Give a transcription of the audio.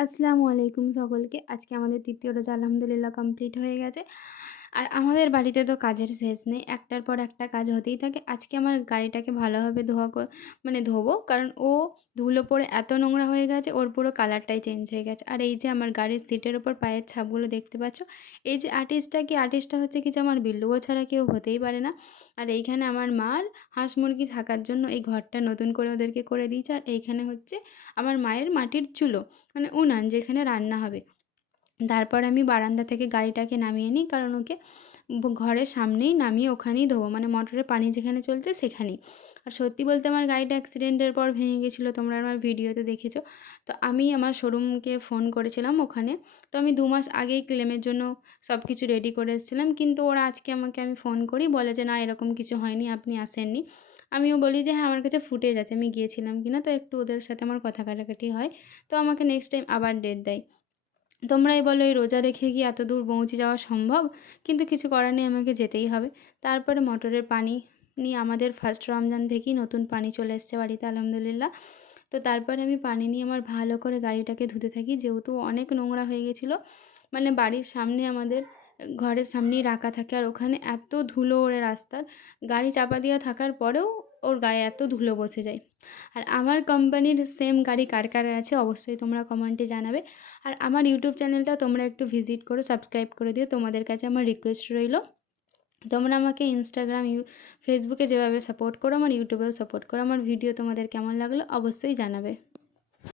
আসসালামু আলাইকুম সকলকে। আজকে আমাদের ৩য় রোজা আলহামদুলিল্লাহ কমপ্লিট হয়ে গেছে। আর আমাদের বাড়িতে তো কাজের শেষ নেই। একটার পর একটা কাজ হতেই থাকে। আজকে আমার গাড়িটাকে ভালোভাবে ধোবো। কারণ ও ধুলো পড়ে এত নোংরা হয়ে গেছে, ওর পুরো কালারটাই চেঞ্জ হয়ে গেছে। আর এই যে আমার গাড়ির সিটের ওপর পায়ের ছাপগুলো দেখতে পাচ্ছ। এই যে আর্টিস্টটা হচ্ছে কি যে আমার বিল্লুও ছাড়া কেউ হতেই পারে না। আর এইখানে আমার মার হাঁস মুরগি থাকার জন্য এই ঘরটা নতুন করে ওদেরকে করে দিয়েছে। আর এইখানে হচ্ছে আমার মায়ের মাটির চুলো। মানে উনান যেখানে রান্না হবে। তারপর আমি বারান্দা থেকে গাড়িটাকে নামিয়ে নিই, কারণ ওকে ঘরের সামনেই নামিয়ে ওখানেই ধোবো, মানে মোটরের পানি যেখানে চলছে সেখানেই। আর সত্যি বলতে আমার গাড়িটা অ্যাক্সিডেন্টের পর ভেঙে গেছিলো, তোমরা আমার ভিডিওতে দেখেছো। তো আমি আমার শোরুমকে ফোন করেছিলাম ওখানে। তো আমি 2 মাস আগেই ক্লেমের জন্য সব কিছু রেডি করে এসেছিলাম, কিন্তু ওরা আজকে আমি ফোন করি, বলে যে না এরকম কিছু হয়নি, আপনি আসেননি। আমিও বলি যে হ্যাঁ আমার কাছে ফুটেজ আছে আমি গিয়েছিলাম কিনা, তো একটু ওদের সাথে আমার কথা কাটাকাটি হয়। তো আমাকে নেক্সট টাইম আবার ডেট দেয়। তোমরাই বলো এই রোজা রেখে কি এত দূর পৌঁছে যাওয়া সম্ভব? কিন্তু কিছু করার নেই, আমাকে যেতেই হবে। তারপরে মোটরের পানি নিয়ে আমাদের ফার্স্ট রমজান থেকেই নতুন পানি চলে এসছে বাড়িতে আলহামদুলিল্লাহ। তো তারপরে আমি পানি নিয়ে আমার ভালো করে গাড়িটাকে ধুতে থাকি, যেহেতু অনেক নোংরা হয়ে গেছিলো। মানে বাড়ির সামনে আমাদের ঘরের সামনেই রাখা থাকে, আর ওখানে এত ধুলো ওড়ে রাস্তার, গাড়ি চাপা দেওয়া থাকার পরেও ওর গায়ে এত ধুলো বসে যায়। আর আমার কোম্পানির সেম গাড়ি কার কার আছে অবশ্যই তোমরা কমেন্টে জানাবে। আর আমার ইউটিউব চ্যানেলটাও তোমরা একটু ভিজিট করো, সাবস্ক্রাইব করে দিও, তোমাদের কাছে আমার রিকোয়েস্ট রইল। তোমরা আমাকে ইনস্টাগ্রাম, ফেসবুকে যেভাবে সাপোর্ট করো, আমার ইউটিউবেও সাপোর্ট করো। আমার ভিডিও তোমাদের কেমন লাগলো অবশ্যই জানাবে।